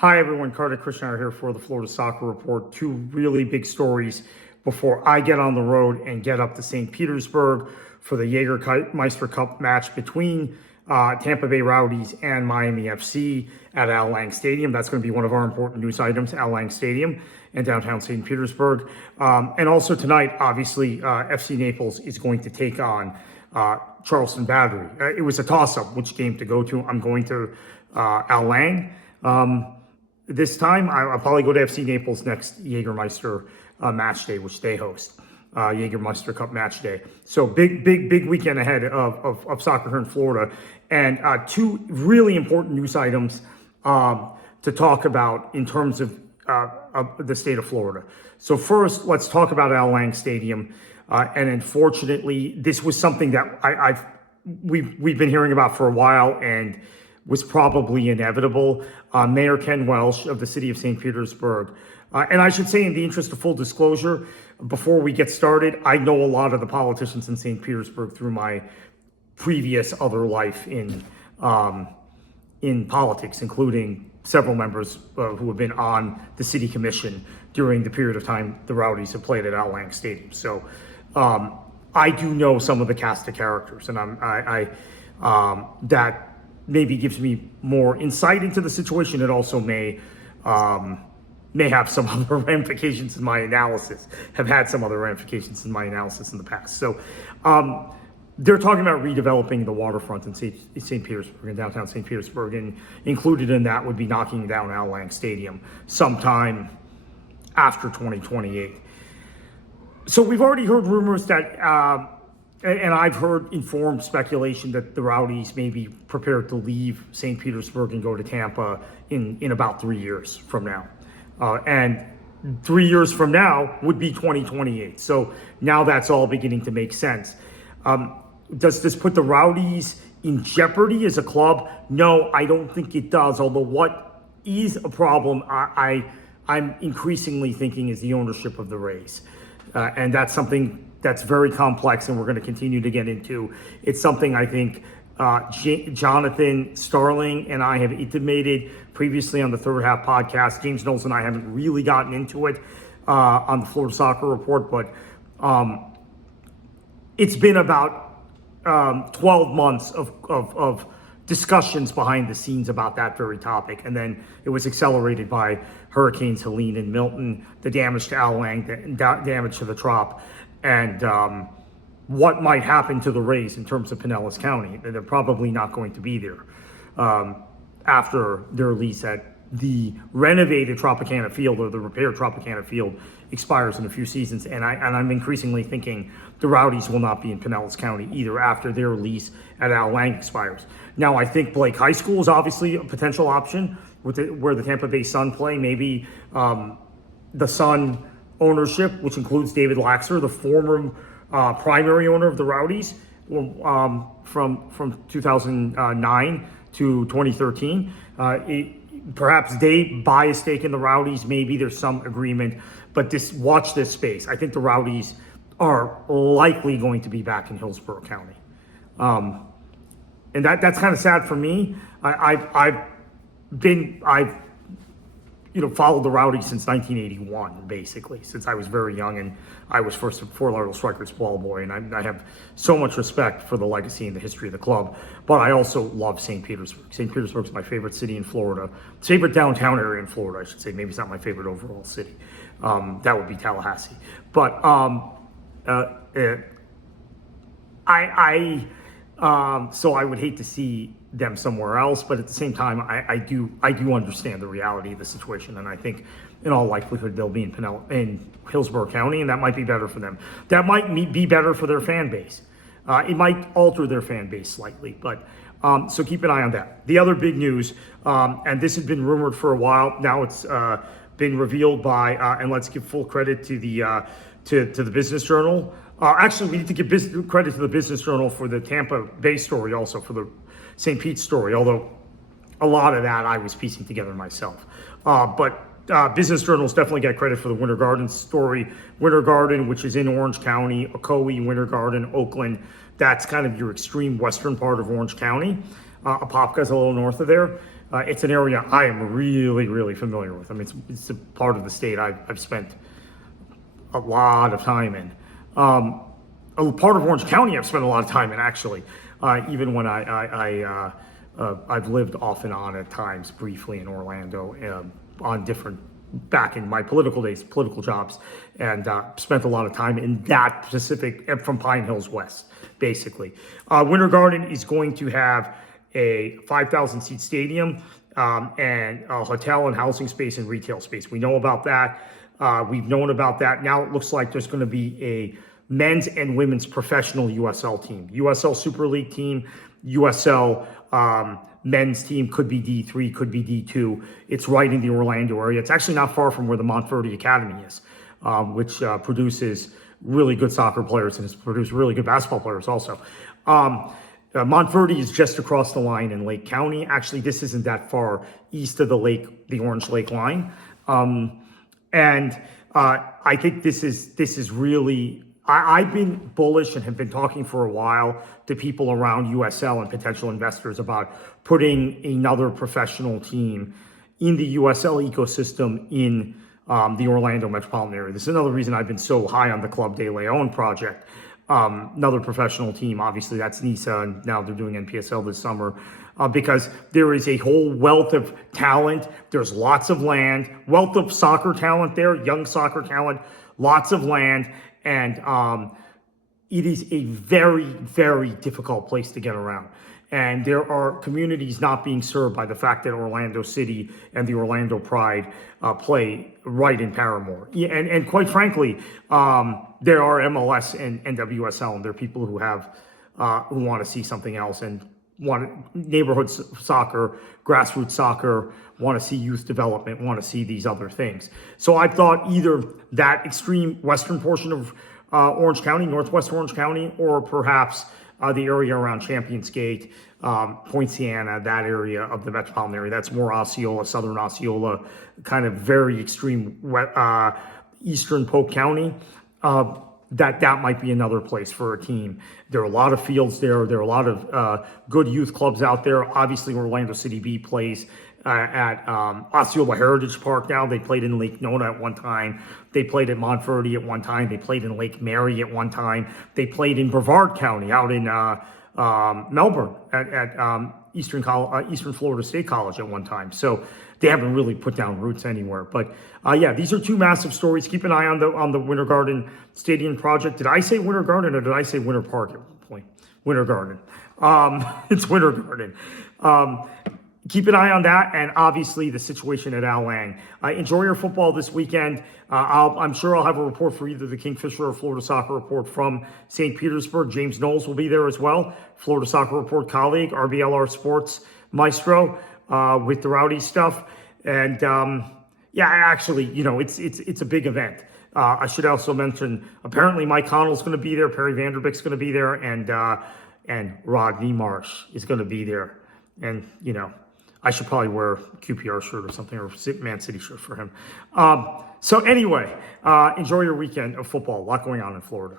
Hi, everyone. Carter Krishnar here for the Florida Soccer Report. Two really big stories before I get on the road and get up to St. Petersburg for the Jägermeister Cup match between Tampa Bay Rowdies and Miami FC at Al Lang Stadium. That's going to be one of our important news items, Al Lang Stadium in downtown St. Petersburg. And also tonight, obviously, FC Naples is going to take on Charleston Battery. It was a toss-up which game to go to. I'm going to Al Lang. This time, I'll probably go to FC Naples next Jägermeister match day, which they host, Jägermeister Cup match day. So big weekend ahead of soccer here in Florida. And two really important news items to talk about in terms of the state of Florida. So first, let's talk about Al Lang Stadium. And unfortunately, this was something that we've been hearing about for a while and was probably inevitable. Mayor Ken Welsh of the city of St. Petersburg. And I should say, in the interest of full disclosure, before we get started, I know a lot of the politicians in St. Petersburg through my previous other life in politics, including several members who have been on the city commission during the period of time the Rowdies have played at Al Lang Stadium. So I do know some of the cast of characters, and that maybe gives me more insight into the situation. It also may have some other ramifications in my analysis, have had some other ramifications in my analysis in the past. So they're talking about redeveloping the waterfront in St. Petersburg, in downtown St. Petersburg, and included in that would be knocking down Al Lang Stadium sometime after 2028. So we've already heard rumors that and I've heard informed speculation that the Rowdies may be prepared to leave St. Petersburg and go to Tampa in about 3 years from now. And 3 years from now would be 2028. So now that's all beginning to make sense. Does this put the Rowdies in jeopardy as a club? No, I don't think it does. Although what is a problem, I'm increasingly thinking, is the ownership of the Rays. And that's something that's very complex, and we're going to continue to get into. It's something I think Jonathan Starling and I have intimated previously on the Third Half podcast. James Knowles and I haven't really gotten into it on the Florida Soccer Report, but it's been about 12 months of discussions behind the scenes about that very topic. And then it was accelerated by Hurricanes Helene and Milton, the damage to Al Lang, the damage to the Trop, and what might happen to the Rays in terms of Pinellas County. They're probably not going to be there after their lease at the renovated Tropicana Field, or the repaired Tropicana Field, expires in a few seasons. And I'm increasingly thinking the Rowdies will not be in Pinellas County either after their lease at Al Lang expires. Now, I think Blake High School is obviously a potential option where the Tampa Bay Sun play. Maybe the Sun ownership, which includes David Laxer, the former primary owner of the Rowdies from 2009 to 2013. Perhaps they buy a stake in the Rowdies. Maybe there's some agreement, but watch this space. I think the Rowdies are likely going to be back in Hillsborough County. And that's kind of sad for me. I've followed the Rowdies since 1981, basically, since I was very young, and I was first a Fort Lauderdale Strikers ball boy, and I have so much respect for the legacy and the history of the club. But I also love St. Petersburg. St. Petersburg is my favorite city in Florida, favorite downtown area in Florida, I should say. Maybe it's not my favorite overall city. That would be Tallahassee. But so I would hate to see them somewhere else, but at the same time, I do understand the reality of the situation, and I think in all likelihood they'll be in Hillsborough County, and that might be better for them. That might be better for their fan base. It might alter their fan base slightly, but so keep an eye on that. The other big news, and this has been rumored for a while now, it's been revealed by, and let's give full credit to the Business Journal. Actually, we need to give credit to the Business Journal for the Tampa Bay story, also for the St. Pete story, although a lot of that I was piecing together myself. But Business Journals definitely get credit for the Winter Garden story. Winter Garden, which is in Orange County, Ocoee, Winter Garden, Oakland. That's kind of your extreme western part of Orange County. Apopka's a little north of there. It's an area I am really, really familiar with. I mean, it's a part of the state I've spent a lot of time in. A part of Orange County I've spent a lot of time in, actually, even when I've lived off and on at times briefly in Orlando on different, back in my political days, political jobs, and spent a lot of time in that specific, from Pine Hills West, basically. Winter Garden is going to have a 5,000 seat stadium and a hotel and housing space and retail space. We know about that. We've known about that. Now it looks like there's going to be a men's and women's professional USL team, USL Super League team, USL men's team, could be D3, could be D2. It's right in the Orlando area. It's actually not far from where the Montverde Academy is, which produces really good soccer players and has produced really good basketball players also. Montverde is just across the line in Lake County. Actually, this isn't that far east of the lake, the Orange Lake line. And I think this is really, I've been bullish and have been talking for a while to people around USL and potential investors about putting another professional team in the USL ecosystem in the Orlando metropolitan area. This is another reason I've been so high on the Club de Leon project. Another professional team, obviously that's NISA, and now they're doing NPSL this summer, because there is a whole wealth of talent. There's lots of land, wealth of soccer talent there, young soccer talent, lots of land, and it is a very, very difficult place to get around. And there are communities not being served by the fact that Orlando City and the Orlando Pride play right in Paramore. Yeah, and quite frankly, there are MLS and NWSL, and there are people who have who want to see something else and want neighborhood soccer, grassroots soccer, want to see youth development, want to see these other things. So I thought either that extreme western portion of Orange County, northwest Orange County, or perhaps the area around Champions Gate, Poinciana, that area of the metropolitan area. That's more Osceola, southern Osceola, kind of very extreme eastern Polk County. That might be another place for a team. There are a lot of fields there. There are a lot of good youth clubs out there. Obviously, Orlando City B plays at Osceola Heritage Park now. They played in Lake Nona at one time. They played at Montverde at one time. They played in Lake Mary at one time. They played in Brevard County out in Melbourne at Eastern Florida State College at one time. So they haven't really put down roots anywhere. But yeah, these are two massive stories. Keep an eye on the Winter Garden Stadium project. Did I say Winter Garden or did I say Winter Park at one point? Winter Garden. It's Winter Garden. Keep an eye on that, and obviously the situation at Al Lang. Enjoy your football this weekend. I'm sure I'll have a report for either the Kingfisher or Florida Soccer Report from St. Petersburg. James Knowles will be there as well, Florida Soccer Report colleague, RBLR Sports maestro with the Rowdies stuff. And yeah, actually, you know, it's a big event. I should also mention, apparently Mike Connell's going to be there, Perry Vanderbeek's going to be there, and Rodney Marsh is going to be there. And, you know, I should probably wear a QPR shirt or something, or Man City shirt for him. So anyway, enjoy your weekend of football. A lot going on in Florida.